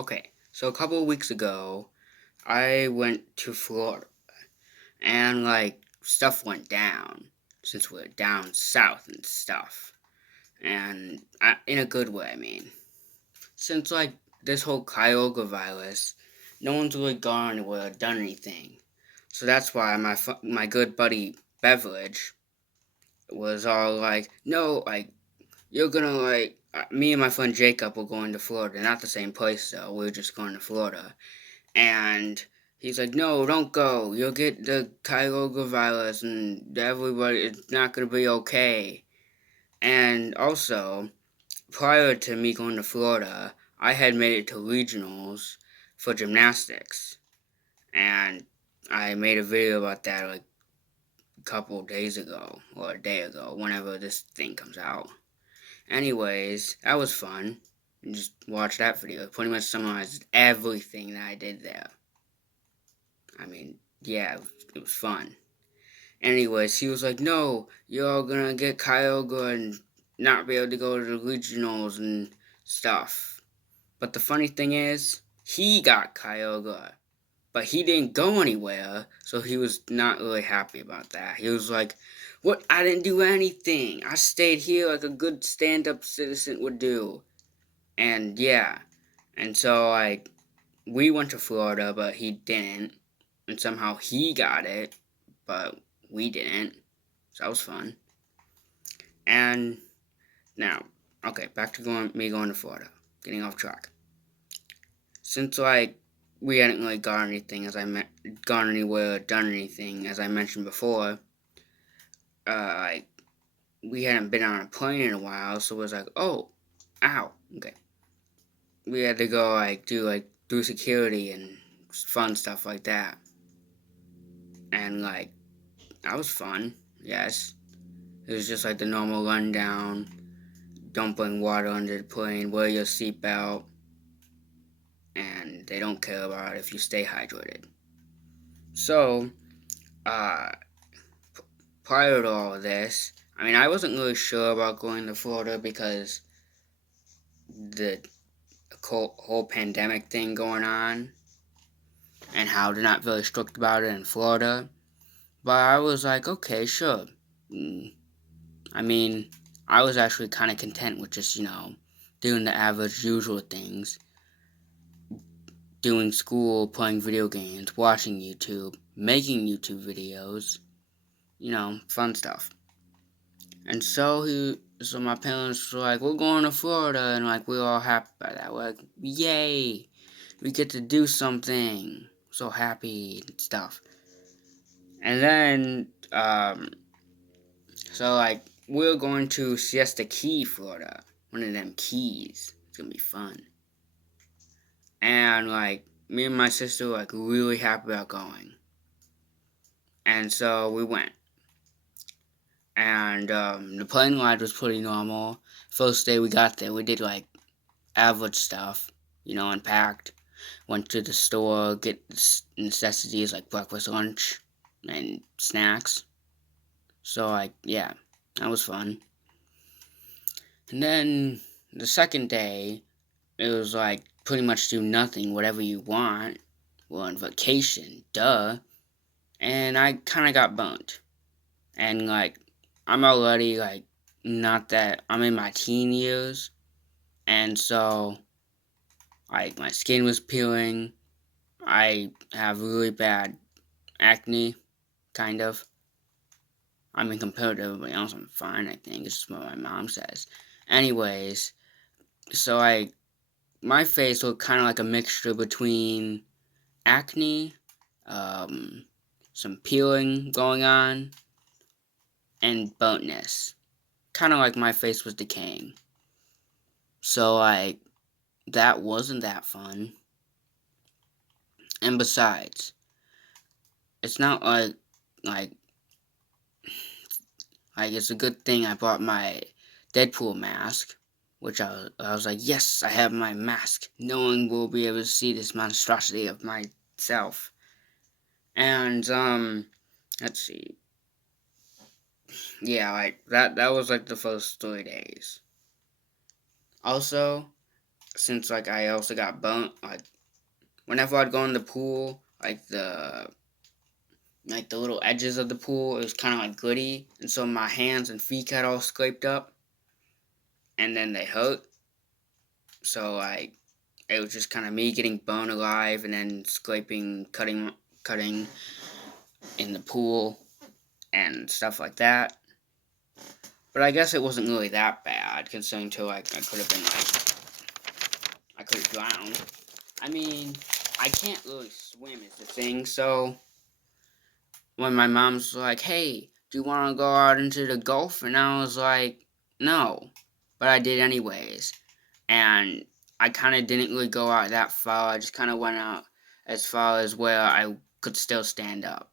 Okay, so a couple of weeks ago, I went to Florida, and stuff went down since we're down south and stuff, and in a good way, I mean. Since this whole Kyogre virus, no one's really gone anywhere or done anything, so that's why my good buddy Beverage was all like, no, you're gonna me and my friend Jacob were going to Florida, not the same place though. We were just going to Florida. And he's like, no, don't go. You'll get the Kyogre virus and everybody, it's not going to be okay. And also, prior to me going to Florida, I had made it to regionals for gymnastics. And I made a video about that a couple days ago, or a day ago, whenever this thing comes out. Anyways, that was fun. Just watch that video. It pretty much summarized everything that I did there. I mean, yeah, it was fun. Anyways, he was like, no, you're all gonna get Kyogre and not be able to go to the regionals and stuff. But the funny thing is, he got Kyogre, but he didn't go anywhere, so he was not really happy about that. He was like, what? I didn't do anything. I stayed here like a good stand up citizen would do. And yeah, and so we went to Florida, but he didn't. And somehow he got it, but we didn't. So that was fun. And now, okay, back to going to Florida. Getting off track. Since we hadn't really got anything gone anywhere, done anything as I mentioned before. Like we hadn't been on a plane in a while, so it was like, oh, ow, okay. We had to go do security and fun stuff like that. And that was fun. Yes, it was just like the normal rundown. Don't bring water under the plane. Wear your seatbelt. And they don't care about if you stay hydrated. So, uh, prior to all of this, I mean, I wasn't really sure about going to Florida because the whole pandemic thing going on and how they're not very strict about it in Florida. But I was like, okay, sure. Mm, I mean, I was actually kind of content with just, doing the average, usual things. Doing school, playing video games, watching YouTube, making YouTube videos, fun stuff. And so my parents were like, we're going to Florida, and we were all happy by that. We're like, yay, we get to do something. So happy and stuff. And then, so we're going to Siesta Key, Florida. One of them keys. It's gonna be fun. And me and my sister were really happy about going. And so we went. And the plane ride was pretty normal. First day we got there, we did average stuff, unpacked. Went to the store, get necessities like breakfast, lunch, and snacks. So yeah, that was fun. And then the second day, it was pretty much do nothing, whatever you want. We're on vacation, duh. And I kind of got burnt. And I'm already not that I'm in my teen years, and so my skin was peeling. I have really bad acne, kind of. I mean, compared to everybody else, I'm fine. I think it's what my mom says. Anyways, so my face looked kind of like a mixture between acne, um, some peeling going on, and burntness. Kind of like my face was decaying. So that wasn't that fun. And besides, it's not like it's a good thing I bought my Deadpool mask, which I was like, yes, I have my mask. No one will be able to see this monstrosity of myself. And let's see. Yeah, that was the first 3 days. Also, since like I also got burnt, like whenever I'd go in the pool, like the little edges of the pool, it was kind of like gritty, and so my hands and feet got all scraped up, and then they hurt. So like it was just kind of me getting burned alive, and then scraping, cutting in the pool and stuff like that. But I guess it wasn't really that bad, considering too like I could have been like I could have drowned. I mean, I can't really swim is the thing, so when my mom's like, "Hey, do you want to go out into the Gulf?" and I was like, "No," but I did anyways, and I kind of didn't really go out that far. I just kind of went out as far as where I could still stand up,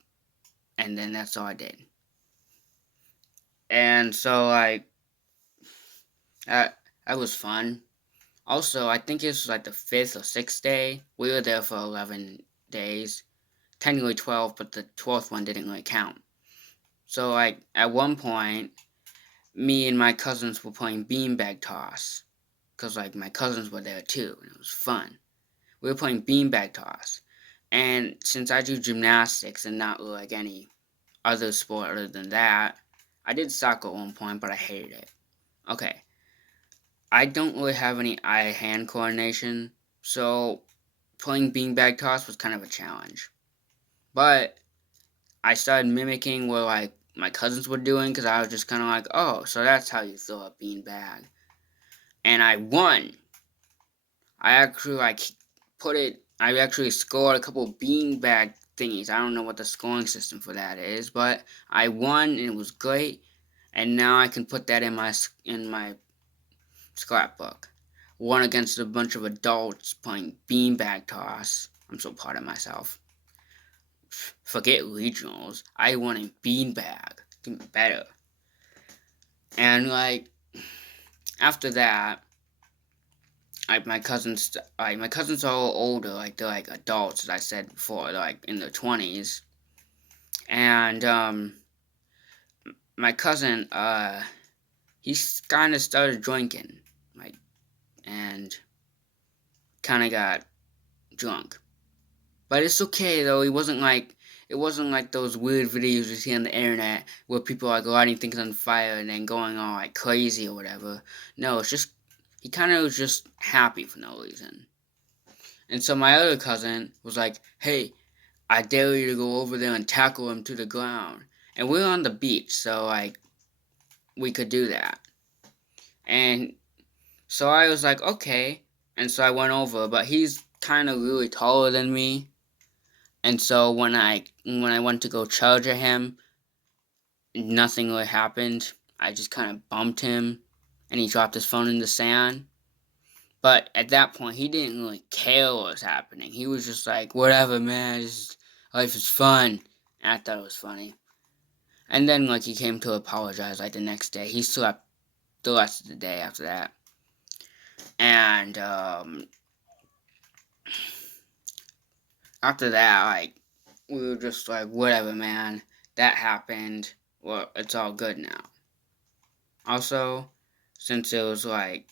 and then that's all I did. And so like that was fun. Also, I think it was like the 5th or 6th day. We were there for 11 days. Technically 12, but the 12th one didn't really count. So, like, at one point, me and my cousins were playing beanbag toss. Because, like, my cousins were there too, and it was fun. We were playing beanbag toss. And since I do gymnastics and not like any other sport other than that, I did soccer at one point, but I hated it. Okay, I don't really have any eye-hand coordination, so playing beanbag toss was kind of a challenge. But I started mimicking what like my cousins were doing because I was just kind of like, oh, so that's how you throw a beanbag, and I won. I actually like put it. I actually scored a couple beanbag thingies. I don't know what the scoring system for that is, but I won and it was great. And now I can put that in my scrapbook. Won against a bunch of adults playing beanbag toss. I'm so proud of myself. Forget regionals. I won in beanbag. Even better. And like after that, my cousins are all older. Like they're like adults, as I said before. They're like in their 20s. And my cousin, he's kind of started drinking, like, and kind of got drunk. But it's okay though. It wasn't like those weird videos you see on the internet where people are lighting things on fire and then going all like crazy or whatever. No, it's just he kind of was just happy for no reason. And so my other cousin was like, "Hey, I dare you to go over there and tackle him to the ground." And we were on the beach, so like we could do that. And so I was like, "Okay." And so I went over, but he's kind of really taller than me. And so when I went to go charge at him, nothing really happened. I just kind of bumped him, and he dropped his phone in the sand. But at that point, he didn't really care what was happening. He was just like, "Whatever, man. Life is fun." And I thought it was funny. And then like he came to apologize like the next day. He slept the rest of the day after that. And after that, like we were just like, "Whatever, man. That happened. Well, it's all good now." Also, since it was like,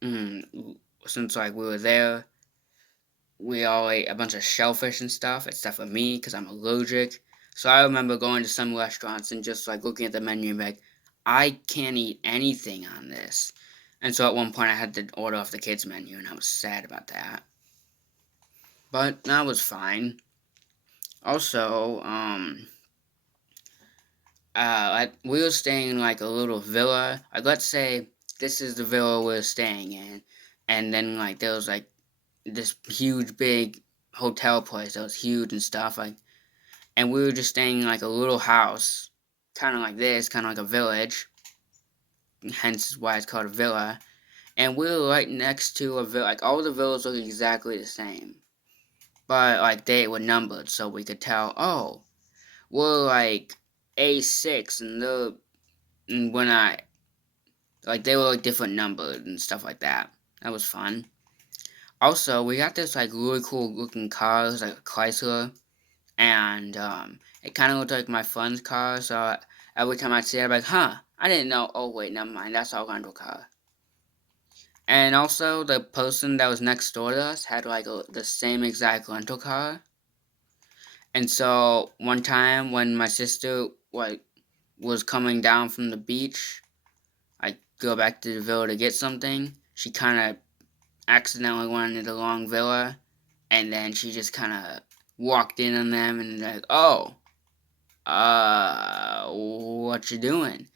since like we were there, we all ate a bunch of shellfish and stuff, except for me, because I'm allergic. So I remember going to some restaurants and just like looking at the menu and be like, I can't eat anything on this. And so at one point I had to order off the kids' menu, and I was sad about that. But that was fine. Also, we were staying in like a little villa. Like, let's say this is the villa we're staying in, and then like there was like this huge big hotel place that was huge and stuff. Like, and we were just staying in like a little house, kind of like this, kind of like a village. Hence why it's called a villa. And we were right next to a villa. Like all the villas look exactly the same, but like they were numbered, so we could tell. Oh, we're like A6, and when I like they were like different numbers and stuff like that. That was fun. Also, we got this like really cool looking car. It was like a Chrysler, and it kind of looked like my friend's car. So every time I see it, I'm like, huh, I didn't know. Oh wait, never mind. That's our rental car. And also, the person that was next door to us had like the same exact rental car. And so one time when my sister was coming down from the beach, I go back to the villa to get something. She kind of accidentally went into the wrong villa, and then she just kind of walked in on them and like, oh, what you doing?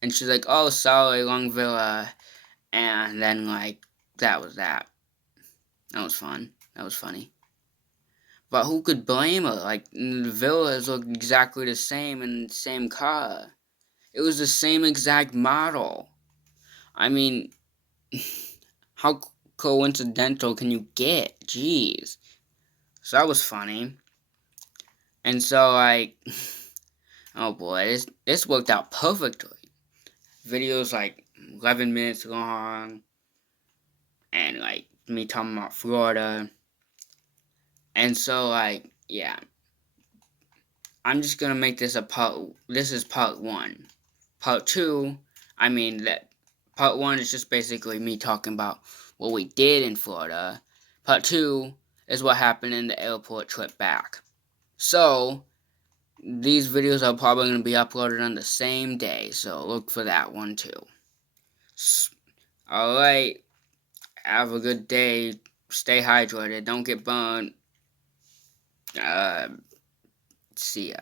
And she's like, oh, sorry, wrong villa. And then like that was that. That was fun. That was funny. But who could blame her? Like the villas look exactly the same and the same car. It was the same exact model. I mean, how coincidental can you get? Jeez. So that was funny. And so like, oh boy, this worked out perfectly. Videos like 11 minutes long, and like me talking about Florida. And so like, yeah, I'm just gonna make this a part. This is part one. Part two, I mean that part one is just basically me talking about what we did in Florida. Part two is what happened in the airport trip back. So these videos are probably going to be uploaded on the same day, so look for that one too. Alright, have a good day. Stay hydrated. Don't get burned. See ya.